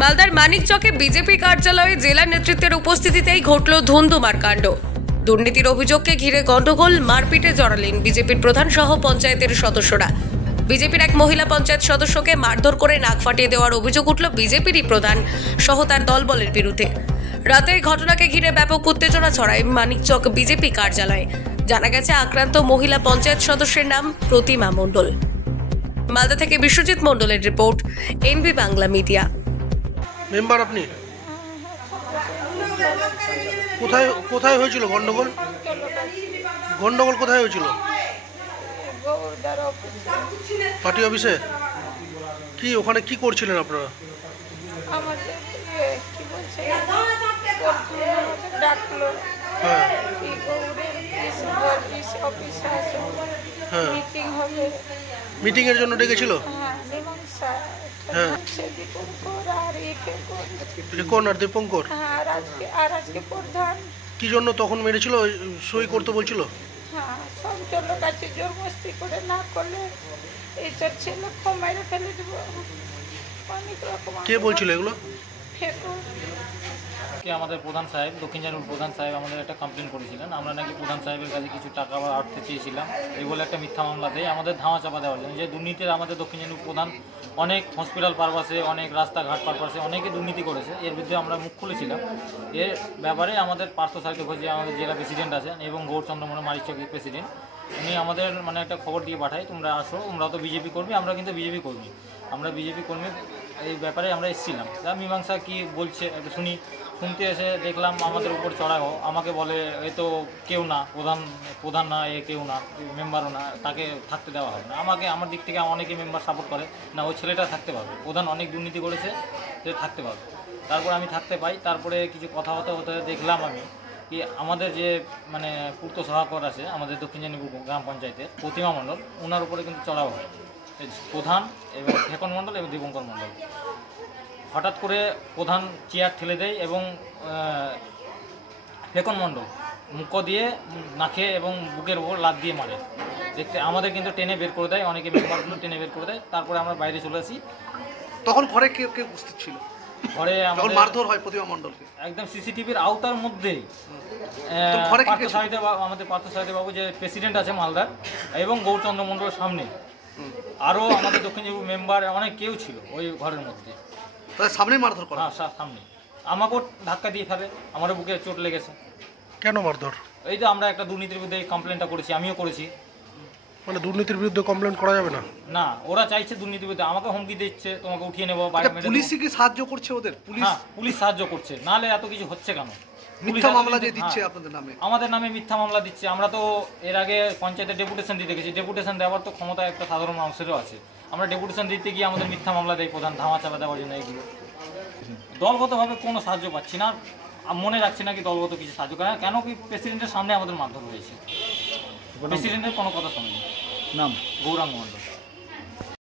মালদার মানিকচকে বিজেপি কার্যালয়ে জেলা নেতৃত্বের উপস্থিতিতেই ঘটল ধুন্ধুমার কাণ্ড। দুর্নীতির অভিযোগকে ঘিরে গন্ডগোল, মারপিটে জড়ালেন বিজেপির প্রধান সহ পঞ্চায়েতের সদস্যরা। বিজেপির এক মহিলা পঞ্চায়েত সদস্যকে মারধর করে নাক ফাটিয়ে দেওয়ার অভিযোগ উঠল বিজেপিরই প্রধান সহ তার দলবলের বিরুদ্ধে। রাতে ঘটনাকে ঘিরে ব্যাপক উত্তেজনা ছড়ায় মানিকচক বিজেপি কার্যালয়ে। জানা গেছে আক্রান্ত মহিলা পঞ্চায়েত সদস্যের নাম প্রতিমা মণ্ডল। মালদা থেকে বিশ্বজিৎ মণ্ডলের report, NB Bangla media. Member আপনি কোথায় কোথায় হয়েছিল গন্ডগোল? গন্ডগোল কোথায় হয়েছিল? পার্টি অফিসে। কি ওখানে কি করছিলেন আপনারা? আমাদের কি বলছে ডাকলো, হ্যাঁ হ্যাঁ মিটিং হবে, মিটিং এর জন্য ডেকেছিল। হ্যাঁ রেকন আর দীপঙ্কর আজকে প্রধান কি জন্য তখন মেরেছিল? সই করতে বলছিল। হ্যাঁ সব জন্য কাছে জোর মস্তি করে না করলে এই তোর ছেলে কমাইরে ফেলে দেবো, অনেক রকম। কে বলছিল এগুলো? আমাদের প্রধান সাহেব, দক্ষিণ জানুর প্রধান সাহেব আমাদের একটা কমপ্লেন করেছিলেন। আমরা নাকি প্রধান সাহেবের কাছে কিছু টাকা বা আটতে চেয়েছিলাম, এই বলে একটা মিথ্যা মামলা দিয়ে আমাদের ধামা চাপা দেওয়ার জন্য। যে দুর্নীতির আমাদের দক্ষিণ জানুর প্রধান অনেক হসপিটাল পারপাসে, অনেক রাস্তাঘাট পারপাসে অনেকে দুর্নীতি করেছে, এর বিরুদ্ধে আমরা মুখ খুলেছিলাম। এর ব্যাপারে আমাদের পার্থ সাহিত্য যে আমাদের জেলা প্রেসিডেন্ট আছেন এবং গৌরচন্দ্র মন্ডল মানিকচকের প্রেসিডেন্ট, উনি আমাদের একটা খবর দিয়ে পাঠায়, তোমরা আসো, তোমরা তো বিজেপি কর্মী, আমরা কিন্তু বিজেপি কর্মী, আমরা বিজেপি কর্মী। এই ব্যাপারে আমরা এসেছিলাম, যা মীমাংসা কী বলছে একটু শুনতে এসে দেখলাম আমাদের উপর চড়াও। আমাকে বলে এ তো কেউ না, প্রধান না, এ কেউ না, মেম্বারও না, তাকে থাকতে দেওয়া হবে না। আমার দিক থেকে অনেকে মেম্বার সাপোর্ট করে না, ওই ছেলেটা থাকতে পারবে, প্রধান অনেক দুর্নীতি করেছে, সে থাকতে পারবে। তারপর আমি থাকতে পাই। তারপরে কিছু কথাবার্তা হতে দেখলাম আমি কি আমাদের যে পূর্ত সহায়ক আছে আমাদের দক্ষিণ জানিপুর গ্রাম পঞ্চায়েতের প্রতিমা মণ্ডল, ওনার উপরে কিন্তু চড়াও হয় প্রধান এবং ফেকন মণ্ডল এবং দীপঙ্কর মণ্ডল। হঠাৎ করে প্রধান চেয়ার ঠেলে দেয় এবং ফেকন মণ্ডল মুখ দিয়ে নাকে এবং বুকের উপর লাত দিয়ে মারে। দেখতে আমাদের কিন্তু টেনে বের করে দেয়, অনেকে মেম্বারগুলো টেনে বের করে দেয়। তারপরে আমরা বাইরে চলে আসি। তখন ঘরে কে কে উপস্থিত ছিল? ঘরে আমাদের মারধর হয় প্রতিমা মণ্ডলকে একদম সিসিটিভির আওতার মধ্যেই। আমাদের পার্থ সাহিত্য বাবু যে প্রেসিডেন্ট আছে মালদার এবং গৌরচন্দ্র মণ্ডলের সামনে আরও আমাদের দক্ষিণ জানিপুর মেম্বার অনেক কেউ ছিল ওই ঘরের মধ্যে। সামনে মারধর করা? হ্যাঁ সামনে। আমাকেও ধাক্কা দিয়ে ফেলে, আমারও বুকে চোট লেগেছে। কেন মারধর? এই তো আমরা একটা দুর্নীতির বিরুদ্ধে কমপ্লেনটা করেছি, আমিও করেছি। দুর্নীতির বিরুদ্ধে কমপ্লেন করা যাবে না? না, ওরা চাইছে দুর্নীতির বিরুদ্ধে, আমাকে হুমকি দিচ্ছে তোমাকে উঠিয়ে নেবো। পুলিশ কি সাহায্য করছে ওদের? পুলিশ সাহায্য করছে, নাহলে এত কিছু হচ্ছে কেন? মিথ্যা মামলা দিয়ে দিচ্ছে আপনাদের নামে? আমাদের নামে মিথ্যা মামলা দিচ্ছে। আমরা তো এর আগে পঞ্চায়েতে ডেপুটেশন দিতে গেছি, ডেপুটেশন দেওয়ার তো ক্ষমতা একটা সাধারণ মানুষেরও আছে। আমরা ডেপুটেশন দিতে গিয়ে আমাদের মিথ্যা মামলা দেয় প্রধান, ধামা চাপা দেওয়ার জন্য। এগুলো দলগতভাবে কোনো সাহায্য পাচ্ছি না, মনে রাখছি না কি দলগত কিছু সাহায্য করে। কেন কি প্রেসিডেন্টের সামনে আমাদের মারধর হয়েছে, প্রেসিডেন্টের কোনো কথা শোনেনি। নাম গৌরাঙ্গ মণ্ডল।